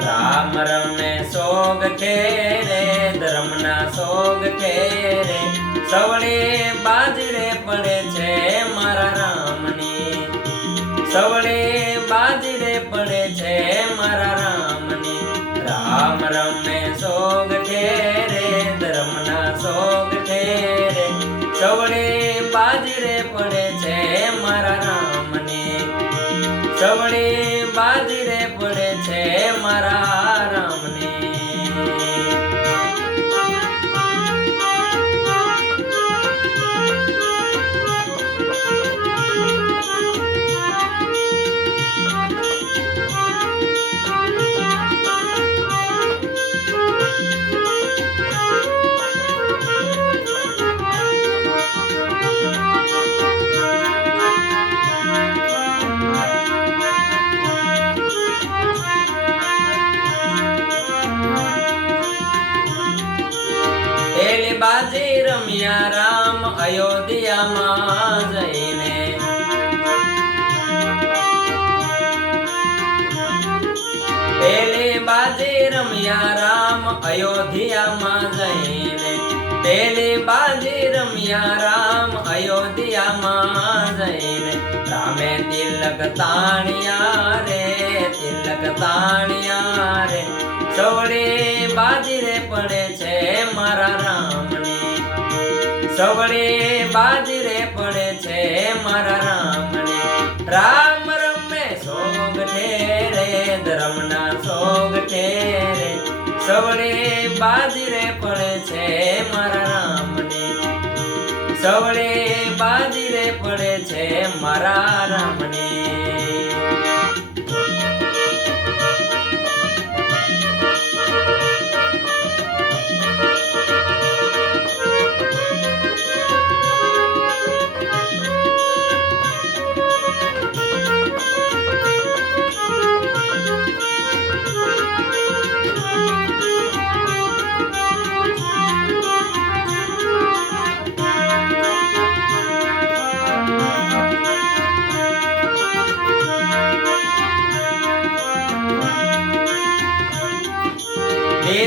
રામ રમે સોગ ખેરે ધર્મના સોગ ખેરે સવળે બાજરે પડે છે મારા રામની સવળે બાજરે પડે છે મારા રામની રામ રમે સોગ ખેરે ધર્મના સોગ ખેરે સવળે બાજરે પડે છે મારા રામની સવળે બાજરે પડે છે મારા રામની બાજી રમ્યા રામ અયોધ્યામાં જઈને પેલી બાજી રમ્યા રામ અયોધ્યામાં જઈને પેલી બાજી રમ્યા રામ અયોધ્યામાં જઈને રામે તિલક તાણ્યા રે તિલક તાણ્યા રે સવળે બાજરે પડે છે મારા રામની સવળે બાજરે પડે છે મારા રામની રામ રમે સોગ ઠેરે ધર્મના સોગ ઠેરે સવળે બાજરે પડે છે મારા રામની સવળે બાજરે પડે છે મારા રામની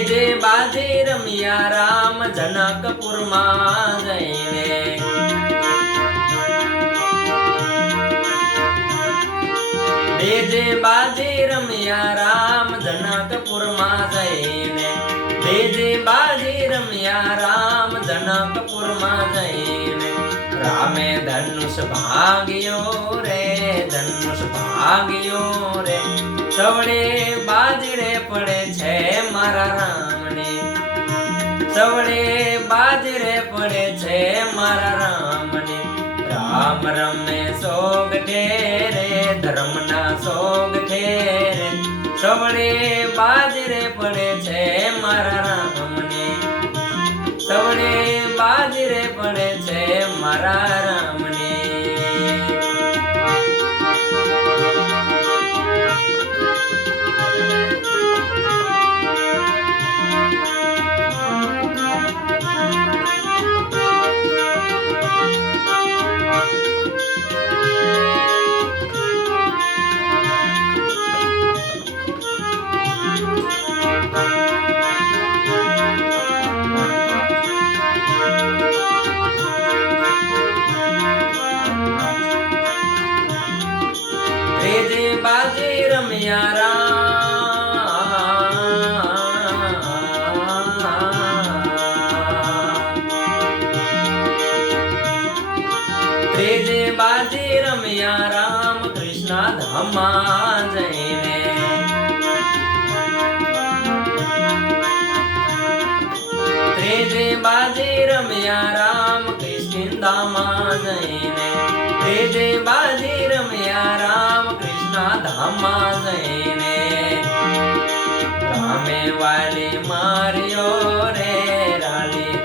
જે બાજી રમ્યા રામ જનકપુરમાં જઈને જે બાજી રમ્યા રામ જનકપુરમાં જઈને જે બાજી રમ્યા રામ જનકપુરમાં જઈને રામે ધનુષ ભાગ્યો રે ધનુષ ભાગ્યો રે સવળે બાજરે પડે છે મારા રામની સવળે બાજરે પડે છે મારા રામની રામ રમે સોગ ઠેરે ધર્મના સોગ ઠેરે સવળે બાજરે પડે છે મારા રામની સવળે બાજરે પડે છે મારા રામની બાજી રમ્યા રામ ત્રીજી બાજી રમ્યા રામ કૃષ્ણ ધામમાં જઈને ત્રીજી બાજી રમ્યા રામ કૃષ્ણ ધામમાં જઈને ત્રીજી બાજી રમ્યા રામ ધામમાં જઈને રામે વાલી માર્યો રે રાલી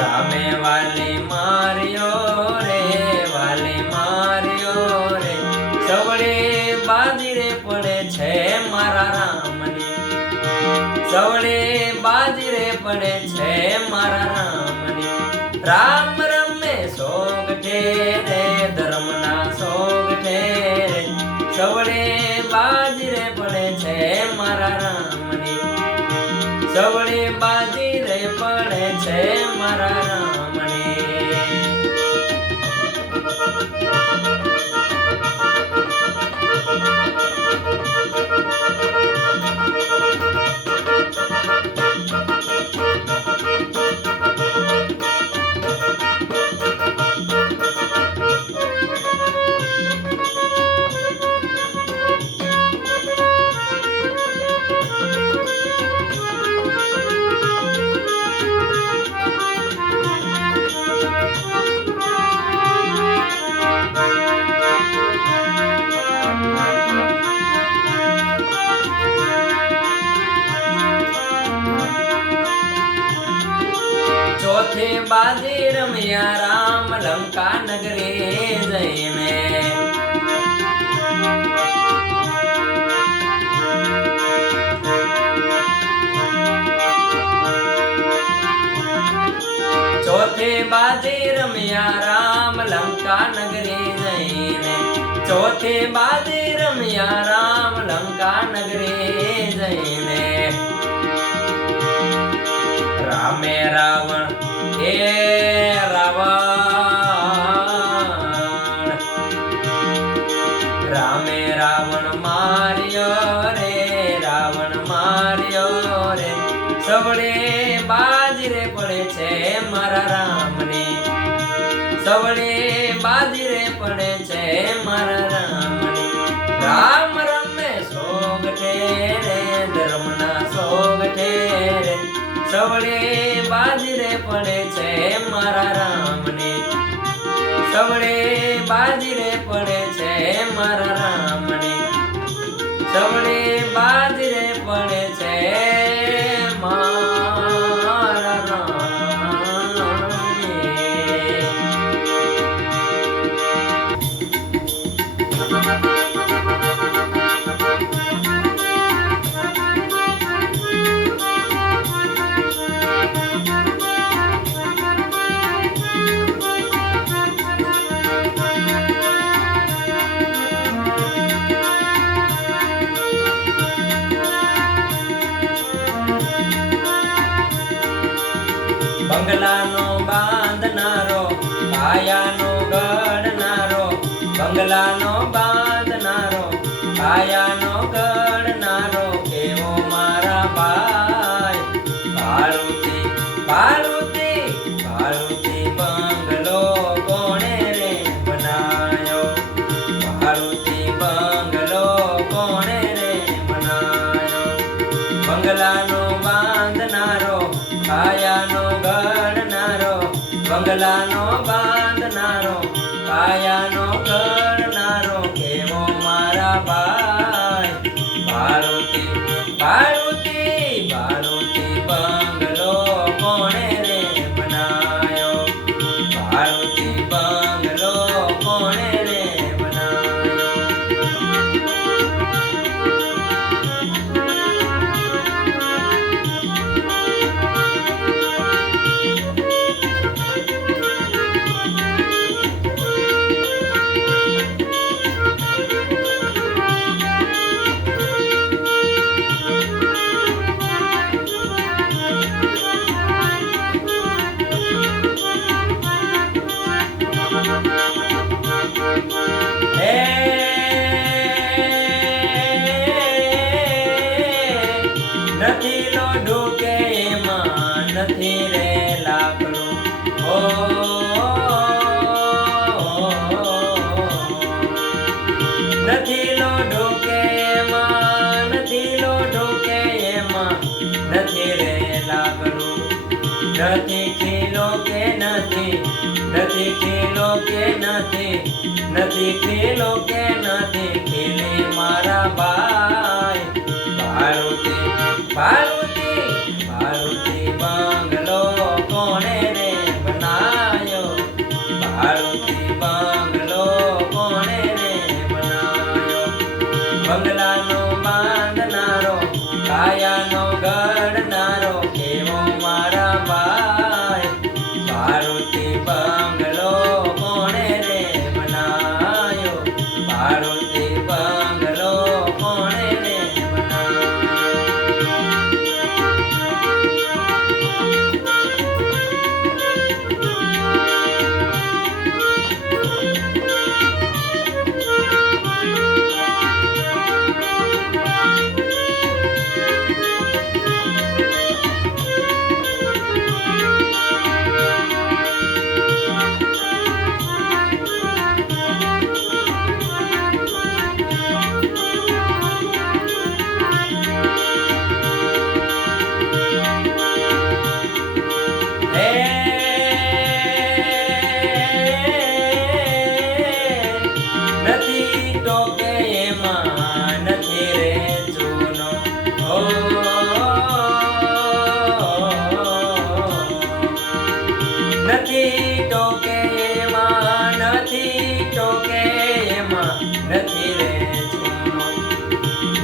રામે વાલી માર્યો રે વાલી માર્યો સવડે બાજરે પડે છે મારા રામની. રામ રમે સોગઠે રે ધર્મના સોગઠે રે. સવડે બાજરે પડે છે મારા રામની. સવડે બાજરે પડે છે મારા રામની. ચોથે બાજે રમ્યા રામ લંકા નગરે જઈને. ચોથે બાજે રમ્યા રામ લંકા નગરે જઈને. ચોથે બાજે રમ્યા રામ લંકા નગરે જઈને. રામે રાવણ હે રાવણ. રામે રાવણ માર્યો રે રાવણ માર્યો રે. સવડે બાજરે પડે છે મારા રામની. સવડે બાજરે પડે છે મારા રામની. રામ રમે સોગઠે રે ધર્મના સોગઠે રે. સવડે બાજરે પડે છે મારા રામની. સવડે બાજરે પડે છે મારા રામની. સવડે બાજરે પડે છે મારા રામની. બંગલાનો બાંધનારો કાયાનો ગઢનારો. બંગલાનો બાંધનારો કાયાનો ગઢનારો. કેવો મારા ભાઈ ભાડુતી ભાડુતી ભાડુતી. બંગલો કોણે રે બનાયો. ભાડુતી બંગલો કોણે રે બનાયો. બંગલાનો બાંધનારો કાયાનો ગઢનારો. બંગલાનો બાંધનારો કાયાનો ગઢનારો. કેવો મારા ભાઈ ભાડુતી ભાડુતી ભાડુતી. બંગલો કોણે રે બનાયો. ભાડુતી બંગલો કોણે રે બનાયો. નથી લોઢો કે એમાં નથી રે લાકડું. ઓ નથી લોઢો કે એમાં નથી લોઢો કે એમાં નથી રે લાકડું. નથી ખીલો કે નથી નથી ખીલો કે નથી નથી ખીલો કે નથી. ખીલે મારા ભાઈ ભાડુતી ભાડુતી ભાડુતી. બંગલો કોણે રે બનાયો. ભાડુતી બંગલો કોણે રે બનાયો. બંગલાનો બાંધનારો કાયાનો ગઢ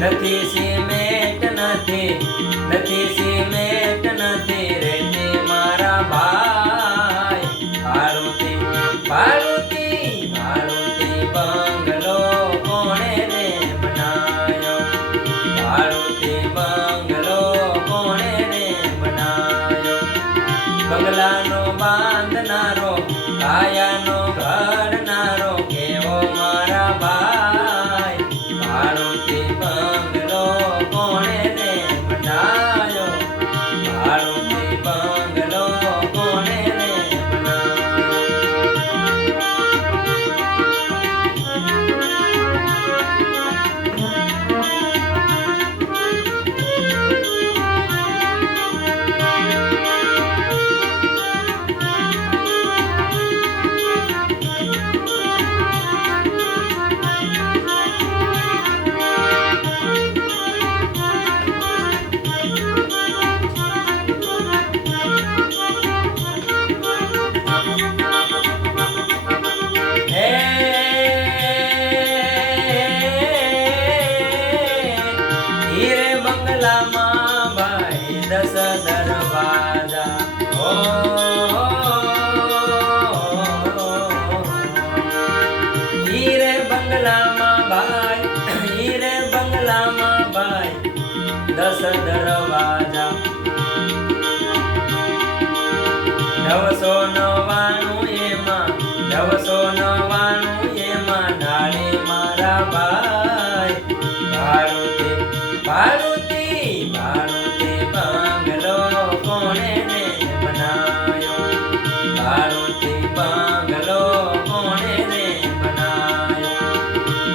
નથી સિમેન્ટ નથી સિમેન્ટ નથી રેતી મારા ભાઈ. ભાડુતી ભાડુતી ભાડુતી બંગલો કોણે રે બનાયો. ભાડુતી બંગલો કોણે રે બનાયો. બંગલાનો બાંધનારો કાયાનો ઘડનારો કેવો મારા ભાઈ. ભાડુતી બંગલો કોણે રે બનાયો. ભાડુતી બંગલો કોણે રે બનાયો. હીરે બંગલામાં ભાઈ 10 દરવાજા. ઓ હીરે બંગલામાં ભાઈ હીરે બંગલામાં ભાઈ 10 દરવાજા. 999 એમાં 999 એમાં નાળી મારા ભાઈ. ભાડુતી ભાડુતી ભાડુતી બંગલો કોણે રે બનાયો. ભાડુતી બંગલો કોણે રે બનાયો.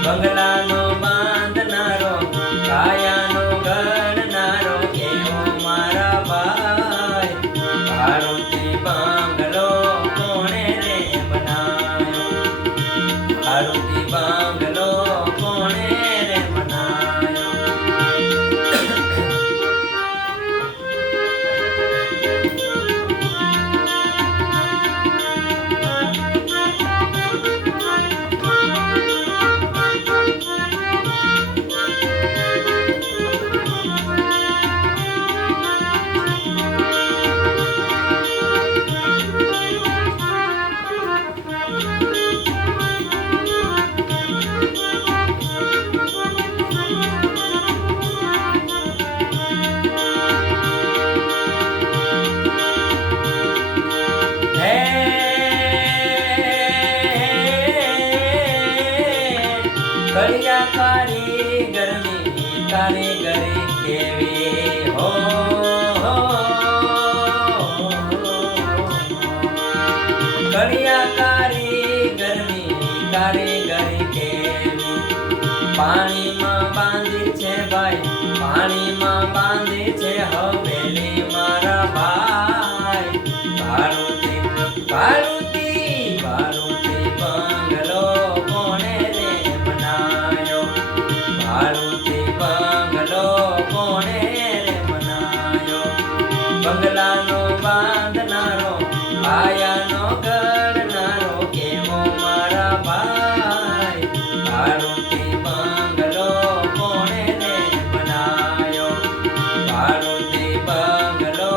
બંગલાનો બાંધનારો કાયાનો ઘડનારો કેવો મારા ભાઈ. ભાડુતી બંગલો કોણે રે બનાયો. ભાડુતી બંગલો કોણે રે બનાયો. કળિયા કારીગરની કારીગરી કેવી હો. કળિયા કારીગરની કારીગરી કેવી. પાણીમાં બાંધી છે ભાઈ પાણીમાં બાંધી છે હવેલી મારા ભાઈ. ભાડુતી ભાડુતી ભાડુતી બંગલો કોણે રે બનાયો. ભાડુતી બંગલો કોણે રે બનાયો. બંગલાનો બાંધનારો આયાનો ઘડનારો કેવો મારા ભાઈ. ભાડુતી બંગલો કોણે રે બનાયો. ભાડુતી બંગલો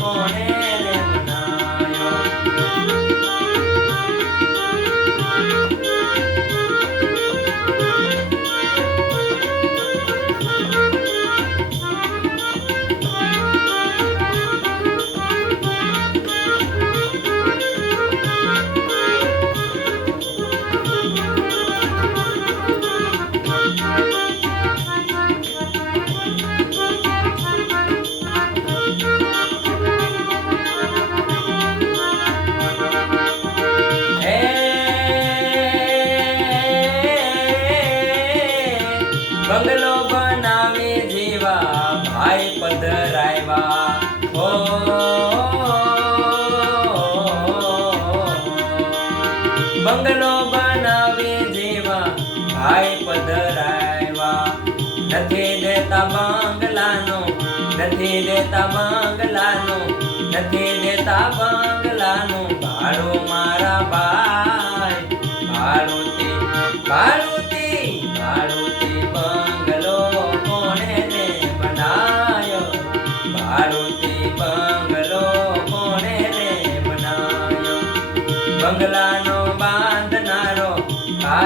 કોણે રે બનાયો. બંગલો બનાવે જેવા ભાઈ પધરાવ્યા હો. બંગલો બનાવે જેવા ભાઈ પધરાવ્યા. નથી દેતા બંગલાનો નથી દેતા બંગલાનો નથી દેતા બંગલાનું ભાડું મારા ભાઈ. ભાડુતી ભાડુતી ભાડુતી બંગલો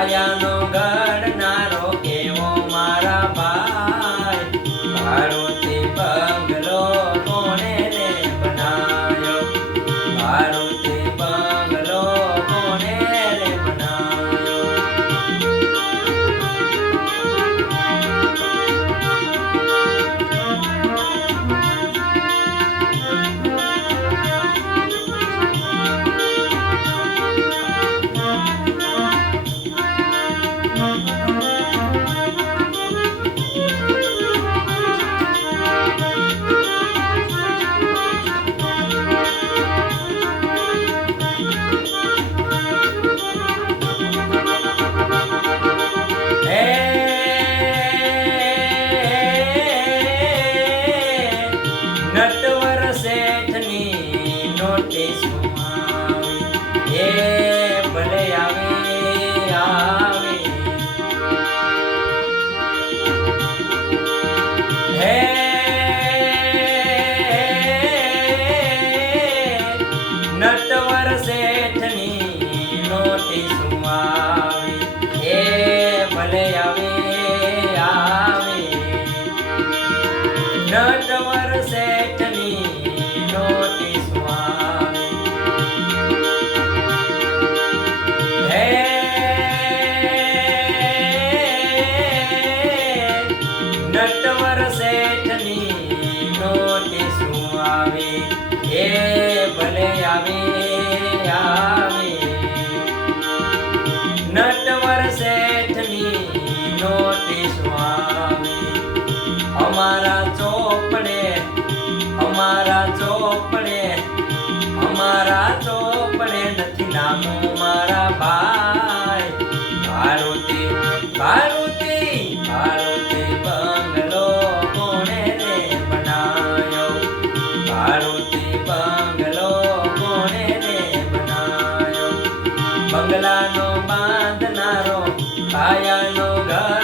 કાયાનો ઘડનારો કેવો મારા ભાઈ, ભાડુતી બંગલો કોણે રે બનાયો, ભાડુતી બંગલો કોણે રે બનાયો. નટવર શેઠની નોટિસ આવી, એ ભલે આવે આવે. હે નટવર શેઠની નોટિસ આવી, એ ભલે આવે આવે. નટવર શેઠની નોટિસ આવી, હે નટવર શેઠની નોટિસ આવી, એ ભલે આવે આવે. નટવર શેઠની નોટિસ આવી, અમારા ચોપડે અમારા ચોપડે અમારા ચોપડે નથી નામું મારા ભાઈ, ભાડુતી ભાડુતી ભાડુતી બંગલો કોણે રે બનાયો, ભાડુતી બંગલો કોણે રે બનાયો. બંગલાનો બાંધનારો કાયાનો ઘર